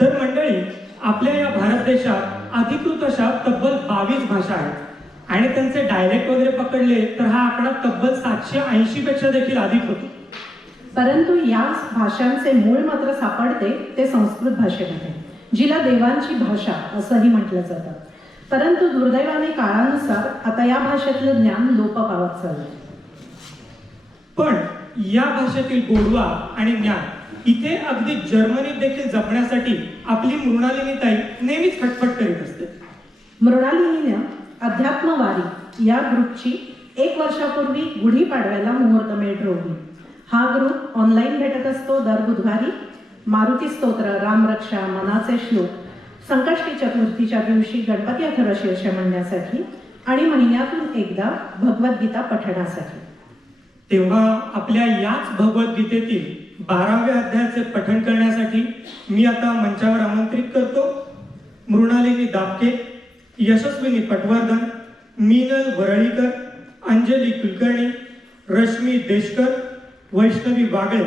तर मंडळी आपल्या या भारत देशात अधिकृत अशा तब्बल बावीस भाषा आहेत. आणि त्यांचे डायलेक्ट वगैरे पकडले तर हा आकडा तब्बल सातशे ऐंशी पेक्षा देखील अधिक होतो. परंतु या भाषांचे मूळ मात्र सापडते ते संस्कृत भाषेमध्ये जिला देवांची भाषा असंही म्हटलं जातं. परंतु दुर्दैवाने काळानुसार आता या भाषेतलं ज्ञान लोप पावत चाललंय. पण या भाषेतील गोडवा आणि ज्ञान इथे अगदी जर्मनीत देखील जपण्यासाठी आपली मृणालिनी ताई नेहमीच खटपट करीत असते. मृणालिनीनं अध्यात्मवारी या ग्रुपची एक वर्षापूर्वी गुढीपाडव्याला मुहूर्तमेढ रोवली हा ग्रुप ऑनलाईन भेटत असतो दर बुधवारी. मारुती स्तोत्र रामरक्षा मनाचे श्लोक संकष्टी चतुर्थीच्या दिवशी गणपती अथर्वशीर्ष म्हणण्यासाठी आणि महिन्यातून एकदा भगवद्गीता पठणासाठी. तेव्हा आपल्या याच भगवद्गीतेतील बाराव्या अध्यायाचे पठण करण्यासाठी मी आता मंचावर आमंत्रित करतो. मृणालिनी दापके यशस्विनी पटवर्धन मीनल वरळीकर अंजली कुलकर्णी रश्मी देशकर वैष्णवी वागळे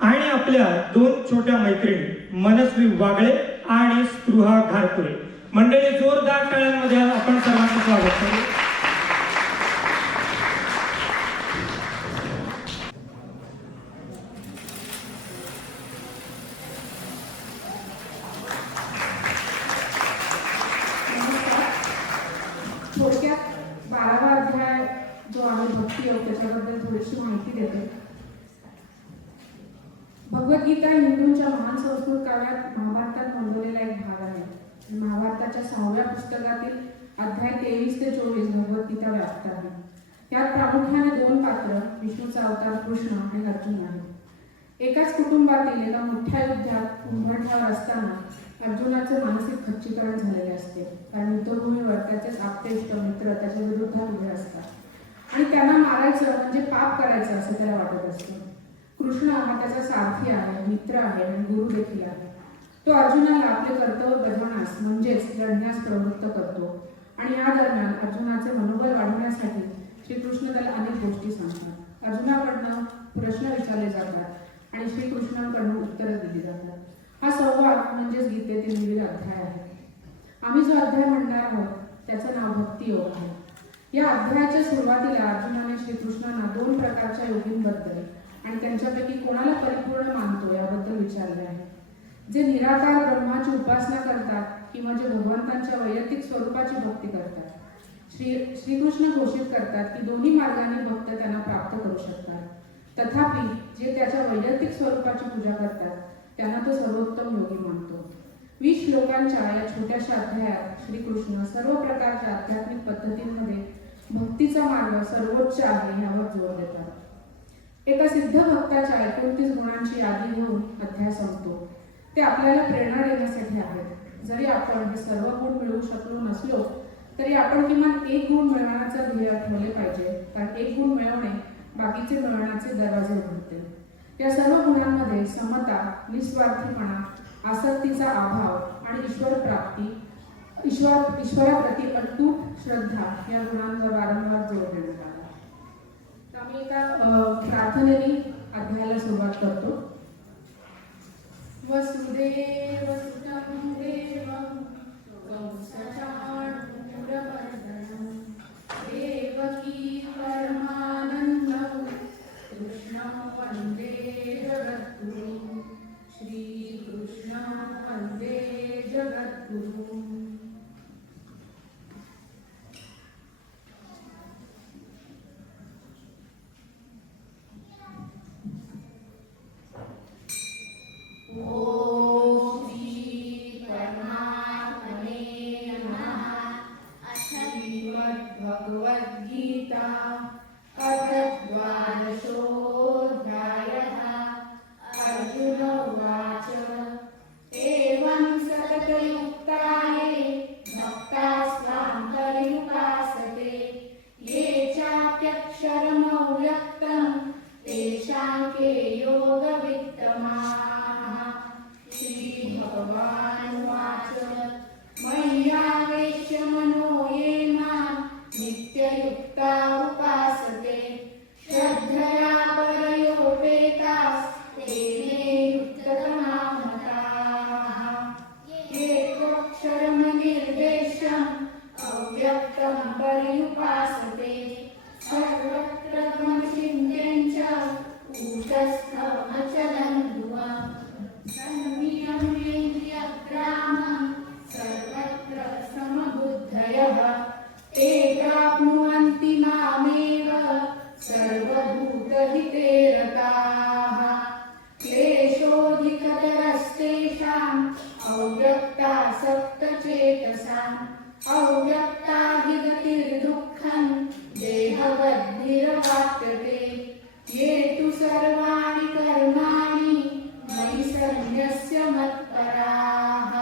आणि आपल्या दोन छोट्या मैत्रिणी मनस्वी वागळे आणि स्पृहा घारपुरे मंडळी जोरदार टाळ्यांमध्ये आपण सर्वांचं स्वागत करू थोडक्यात बारावा अध्याय जो आहे भक्ती योग त्याच्याबद्दल थोडीशी माहिती देते भगवद्गीता हिंदूंच्या महान संस्कृत काव्यात महाभारतात नोंदवलेला एक भाग आहे. महाभारताच्या सहाव्या पुस्तकातील अध्याय तेवीस ते चोवीस भगवद्गीता व्याप्त आहे. त्यात प्रामुख्याने दोन पात्र विष्णूचा अवतार कृष्ण आणि अर्जुन आहे एकाच कुटुंबातील एका मोठ्या युद्धात उंबरठ्यावर असताना अर्जुनाचे मानसिक खच्चीकरण झालेले असते. कारण युद्धभूमीवर त्याचेच आप्तेष्ट मित्र त्याच्या विरुद्ध उभे असतात. आणि त्यांना मारायचं म्हणजे पाप करायचं असं त्याला वाटत असतं. कृष्ण हा त्याचा सारथी आहे मित्र आहे आणि गुरु देखील आहे. तो अर्जुनाला आपले कर्तव्य बजावण्यास म्हणजेच लढण्यास प्रवृत्त करतो. आणि या दरम्यान अर्जुनाचे मनोबल वाढवण्यासाठी श्रीकृष्ण त्याला अनेक गोष्टी सांगतात. अर्जुनाकडनं प्रश्न विचारले जातात आणि श्रीकृष्णांकडून उत्तरं दिली जातात. हा संवाद म्हणजेच गीतेतील विविध अध्याय आहे आम्ही जो अध्याय म्हणणार आहोत त्याचं नाव भक्ती योग आहे. या अध्यायाच्या सुरुवातीला अर्जुनाने श्रीकृष्णांना दोन प्रकारच्या योगींबद्दल आणि त्यांच्यापैकी कोणाला परिपूर्ण मानतो याबद्दल विचारले आहे. जे निराकार ब्रह्माची उपासना करतात किंवा जे भगवंतांच्या वैयक्तिक स्वरूपाची भक्ती करतात. श्री श्रीकृष्ण घोषित करतात की दोन्ही मार्गाने भक्त त्यांना प्राप्त करू शकतात. तथापि जे त्याच्या वैयक्तिक स्वरूपाची पूजा करतात त्यांना तो सर्वोत्तम योगी मानतो. वीस श्लोकांच्या या छोट्याशा अध्यायात श्रीकृष्ण सर्व प्रकारच्या आध्यात्मिक पद्धतींमध्ये भक्तीचा मार्ग सर्वोच्च आहे यावर जोर देतात. एका सिद्ध भक्ताच्या एकोणतीस गुणांची यादी घेऊन अध्याय संपतो. ते आपल्याला प्रेरणा देण्यासाठी आहेत. जरी आपण हे सर्व गुण मिळवू शकलो नसलो तरी आपण किमान एक गुण मिळवण्याचा ध्येय ठेवले पाहिजे. कारण एक गुण मिळवणे बाकीचे मिळवण्याचे दरवाजे उघडते. या सर्व गुणांमध्ये समता निस्वार्थीपणा आसक्तीचा अभाव आणि ईश्वर प्राप्ती ईश्वर ईश्वराप्रती अटूट श्रद्धा या गुणांवर वारंवार जोर देण्यात आला तर आम्ही एका प्रार्थनेने अध्यायाला सुरुवात करतो. वसुदेव देव देवं कंसचाणूरमर्दनं देवकी Oh. भजिते रताः क्लेशोऽधिकतरस्तेषाम् अव्यक्तासक्तचेतसाम् अव्यक्ता हि गतिर्दुःखम् देहवद्भिरवाप्यते। ये तु सर्वाणि कर्माणि मयि सन्न्यस्य मत्पराः।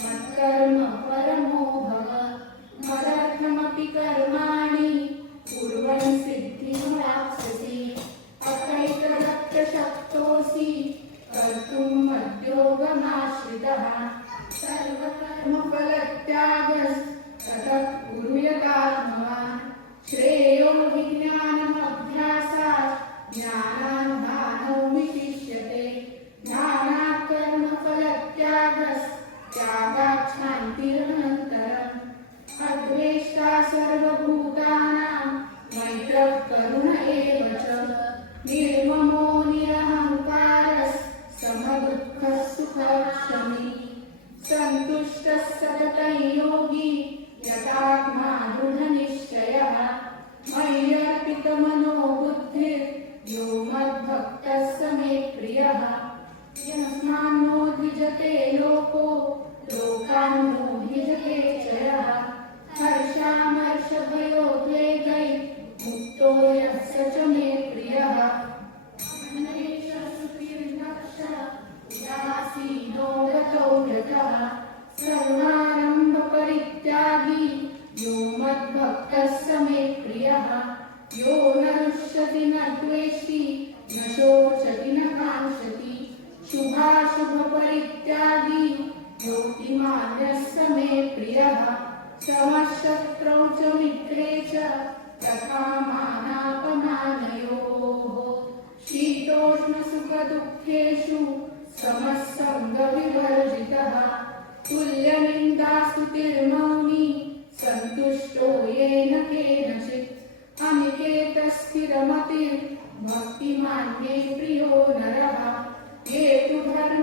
मत्कर्म परमो भव मदर्थमपि कर्मा सन्तुष्टः सततं योगी यतात्मा दृढनिश्चयः। मय्यर्पितमनो बुद्धिर्यो मद्भक्तः स मे प्रियः। यस्मान्नो द्विजते लोको लोकान् યો નશ્યતિ ન દ્વેષ્ટિ નશોષતિ ન કાંક્ષતિ શુભાશુભ પરિત્યાગી યોગિમાન્યસ્ સમે પ્રિયઃ સમશત્રૌ ચ મિત્રે ચ તથા માનાપમાનયોઃ શીતોષ્ણ સુખ દુઃખેષુ સમસંગ વિવર્જિતઃ તુલ્ય નિંદાસ્તુતિર્મૌની સંતુષ્ટો યેન કેનચિત येन केनचित् अनिकेतस्थिरमतिर्भक्तिमान्ये प्रियो नरः। ये तु धर्म